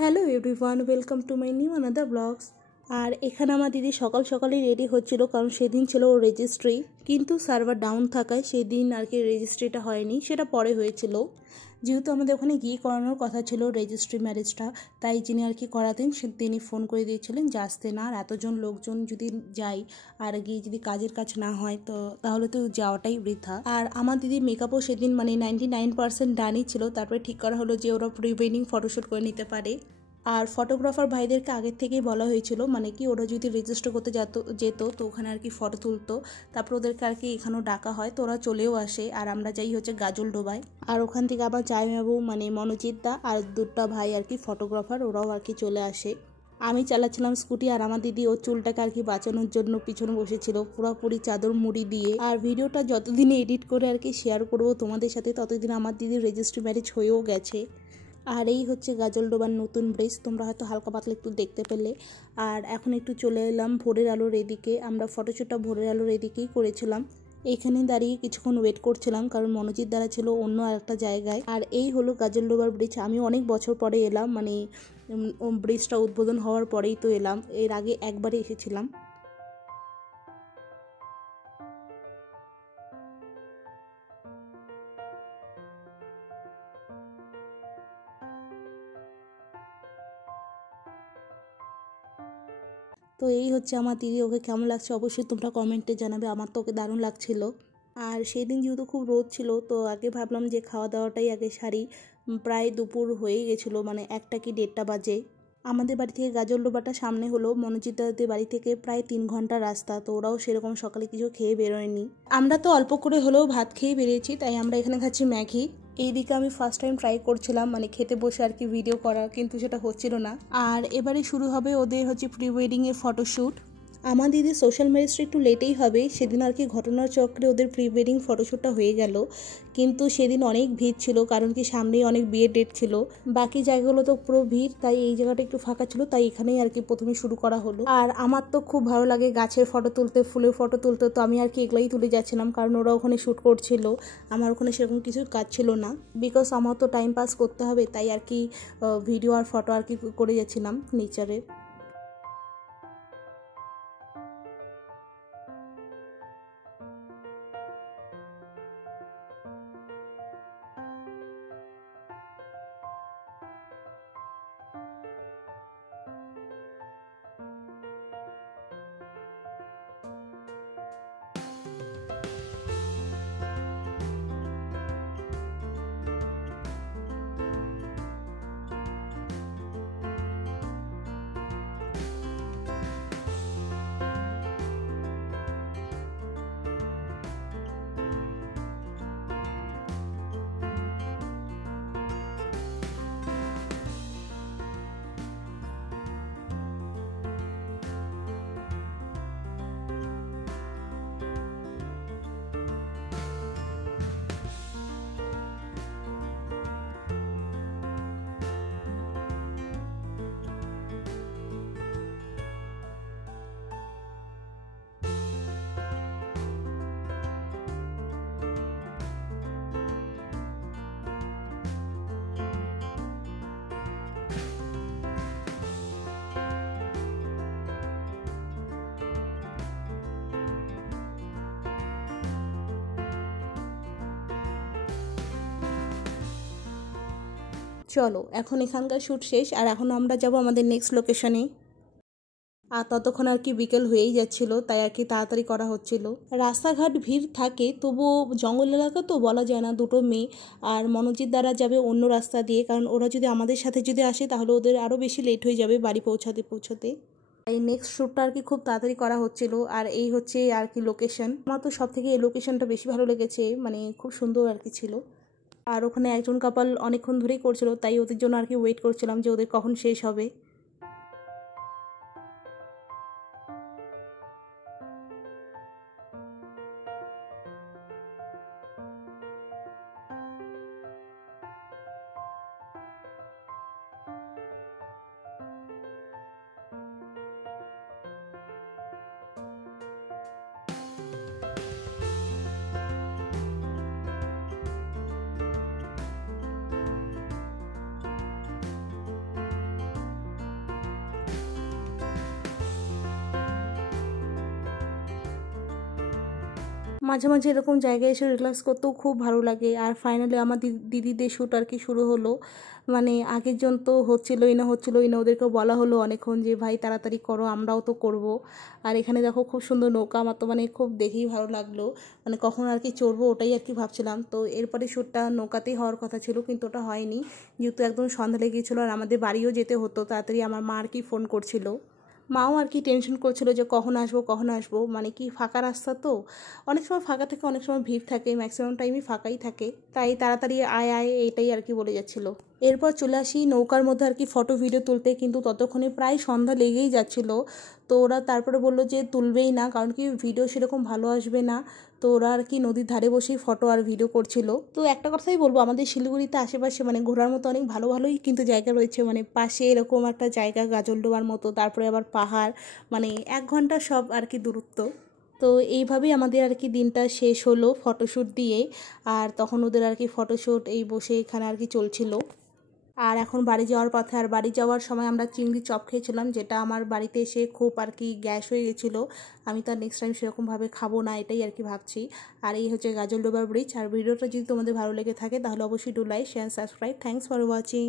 Hello everyone, welcome to my new another blogs. আর এখানে আমার দিদি সকাল সকালেই রেডি হচ্ছিল, কারণ সেদিন ছিল ওর রেজিস্ট্রি, কিন্তু সার্ভার ডাউন থাকায় সেদিন আর কি রেজিস্ট্রিটা হয়নি, সেটা পরে হয়েছিল। যেহেতু আমাদের ওখানে গিয়ে করানোর কথা ছিল রেজিস্ট্রি ম্যারেজটা, তাই যিনি আর কি করাতেন তিনি ফোন করে দিয়েছিলেন যে আসতে না, আর এতজন লোকজন যদি যাই আর গিয়ে যদি কাজের কাজ না হয় তো তাহলে তো যাওয়াটাই বৃথা। আর আমার দিদির মেকআপও সেদিন 99% ডানই ছিল। তারপরে ঠিক করা হলো যে ওরা প্রি ওয়েডিং ফটোশ্যুট করে নিতে পারে। আর ফটোগ্রাফার ভাইদেরকে আগের থেকেই বলা হয়েছিল, কি ওরা যদি রেজিস্টার করতে যেত তো ওখানে আর কি ফটো তুলতো, তারপর ওদেরকে আর কি এখানেও ডাকা হয়, তো ওরা চলেও আসে। আর আমরা যাই হচ্ছে গাজল ডোবায়, আর ওখান থেকে আবার জামাইবাবু মনোজিৎ দা আর দুটা ভাই আর কি ফটোগ্রাফার, ওরাও আর কি চলে আসে। আমি চালাচ্ছিলাম স্কুটি, আর আমার দিদি ওর চুলটাকে আর কি বাঁচানোর জন্য পিছনে বসেছিল পুরোপুরি চাদর মুড়ি দিয়ে। আর ভিডিওটা যতদিনে এডিট করে আর কি শেয়ার করবো তোমাদের সাথে, ততদিন আমার দিদির রেজিস্ট্রি ম্যারেজ হয়েও গেছে। আর এই হচ্ছে গাজলডোবার নতুন ব্রিজ, তোমরা হয়তো হালকা পাতলা একটু দেখতে পেলে। আর এখন একটু চলে এলাম ভোরের আলোর এদিকে, আমরা ফটোশ্যুটটা ভোরের আলোর এদিকেই করেছিলাম। এইখানে দাঁড়িয়ে কিছুক্ষণ ওয়েট করছিলাম, কারণ মনোজিৎ দ্বারা ছিল অন্য একটা জায়গায়। আর এই হলো গাজলডোবার ব্রিজ। আমি অনেক বছর পরে এলাম, ব্রিজটা উদ্বোধন হওয়ার পরেই তো এলাম, এর আগে একবারই এসেছিলাম। তো এই হচ্ছে আমার দিদি, ওকে কেমন লাগছে অবশ্যই তোমরা কমেন্টে জানাবে। আমার তো ওকে দারুণ লাগছিল। আর সেই দিন যেহেতু খুব রোদ ছিল, তো আগে ভাবলাম যে খাওয়া দাওয়াটাই আগে সারি। প্রায় দুপুর হয়েই গেছিলো, 1টা কি 1:30 বাজে। আমাদের বাড়ি থেকে গাজলডোবাটা সামনে হলো, মনোজিৎদাদের বাড়ি থেকে প্রায় 3 ঘন্টা রাস্তা, তো ওরাও সেরকম সকালে কিছু খেয়ে বেরোয়নি। আমরা তো অল্প করে হলেও ভাত খেয়ে বেরিয়েছি, তাই আমরা এখানে খাচ্ছি ম্যাগি। এইদিকে আমি ফার্স্ট টাইম ট্রাই করছিলাম খেতে বসে আর কি ভিডিও করা, কিন্তু সেটা হচ্ছিল না। আর এবারে শুরু হবে ওদের হচ্ছে প্রি ওয়েডিংয়ের ফটোশ্যুট। আমার দিদি সোশ্যাল ম্যারেজটা একটু লেটেই হবে, সেদিন আর কি ঘটনার চক্রে ওদের প্রি ওয়েডিং ফটোশ্যুটটা হয়ে গেল, কিন্তু সেদিন অনেক ভিড় ছিল, কারণ কি সামনেই অনেক বিয়ের ডেট ছিল। বাকি জায়গাগুলো তো পুরো ভিড়, তাই এই জায়গাটা একটু ফাঁকা ছিল, তাই এখানেই আর কি প্রথমে শুরু করা হলো। আর আমার তো খুব ভালো লাগে গাছের ফটো তুলতে, ফুলের ফটো তুলতে, তো আমি আর কি এগুলাই তুলে যাচ্ছিলাম, কারণ ওরা ওখানে শ্যুট করছিল। আমার ওখানে সেরকম কিছু কাজ ছিল না, বিকজ আমার তো টাইম পাস করতে হবে, তাই আর কি ভিডিও আর ফটো আর কি করে যাচ্ছিলাম নেচারে। চলো, এখন এখানকার শ্যুট শেষ, আর এখন আমরা যাব আমাদের নেক্সট লোকেশনে। আর ততক্ষণ আর কি বিকেল হয়েই যাচ্ছিল, তাই আর কি তাড়াতাড়ি করা হচ্ছিল। রাস্তাঘাট ভিড় থাকে, তবুও জঙ্গল এলাকা তো বলা যায় না, দুটো মেয়ে। আর মনোজিৎ দ্বারা যাবে অন্য রাস্তা দিয়ে, কারণ ওরা যদি আমাদের সাথে যদি আসে তাহলে ওদের আরও বেশি লেট হয়ে যাবে বাড়ি পৌঁছাতে। এই নেক্সট শ্যুটটা আর কি খুব তাড়াতাড়ি করা হচ্ছিল। আর এই হচ্ছে আর কি লোকেশন। আমার তো সব থেকে এই লোকেশনটা বেশি ভালো লেগেছে, খুব সুন্দর আর কি ছিল। আর ওখানে একজন কাপল অনেকক্ষণ ধরেই করছিল, তাই ওদের জন্য আর কি ওয়েট করছিলাম যে ওদের কখন শেষ হবে। মাঝে মাঝে এরকম জায়গায় এসে রিল্যাক্স করতেও খুব ভালো লাগে। আর ফাইনালি আমার দিদিদের শ্যুট আর কি শুরু হলো। মানে আগের জন তো হচ্ছিলোই না, ওদেরকেও বলা হলো অনেকক্ষণ যে ভাই তাড়াতাড়ি করো, আমরাও তো করব। আর এখানে দেখো খুব সুন্দর নৌকা, আমার তো মানে খুব দেখেই ভালো লাগলো, মানে কখন আর কি চড়বো ওটাই আর কি ভাবছিলাম। তো এরপরে শ্যুটটা নৌকাতেই হওয়ার কথা ছিল, কিন্তু ওটা হয়নি, যেহেতু একদম সন্ধ্যা লেগে গিয়েছিলো আর আমাদের বাড়িও যেতে হতো তাড়াতাড়ি। আমার মা আর কি ফোন করছিল, মাও আর কি টেনশন করছিল যে কখন আসবো, মানে কি ফাঁকা রাস্তা তো, অনেক সময় ফাঁকা থাকে অনেক সময় ভিড় থাকে, ম্যাক্সিমাম টাইমই ফাঁকাই থাকে, তাই তাড়াতাড়ি আয় আয় এটাই আর কি বলে যাচ্ছিলো। এরপর চলে আসি নৌকার মধ্যে আর কি ফটো ভিডিও তুলতে, কিন্তু ততক্ষণে প্রায় সন্ধ্যা লেগেই যাচ্ছিল। তো ওরা তারপরে বললো যে তুলবেই না, কারণ কি ভিডিও সেরকম ভালো আসবে না। তো ওরা আর কি নদীর ধারে বসেই ফটো আর ভিডিও করছিল। তো একটা কথাই বলবো, আমাদের শিলিগুড়িতে আশেপাশে মানে ঘোরার মতো অনেক ভালোই কিন্তু জায়গা রয়েছে, মানে পাশে এরকম একটা জায়গা গাজলডোবার মতো, তারপরে আবার পাহাড়, মানে 1 ঘন্টা সব আর কি দূরত্ব। তো এইভাবেই আমাদের আর কি দিনটা শেষ হলো ফটোশ্যুট দিয়ে। আর তখন ওদের আর কি ফটোশ্যুট এই বসে এখানে আর কি চলছিল। আর এখন বাড়ি যাওয়ার পথে, আর বাড়ি যাওয়ার সময় আমরা চিংড়ি চপ খেয়েছিলাম, যেটা আমার বাড়িতে এসে খুব আর কি গ্যাস হয়ে গেছিলো। আমি তো আর নেক্সট টাইম সেরকমভাবে খাবো না, এটাই আর কি ভাবছি। আর এই হচ্ছে গাজলডোবা ব্রিজ। আর ভিডিওটা যদি তোমাদের ভালো লেগে থাকে তাহলে অবশ্যই do like, share, subscribe. Thanks for watching.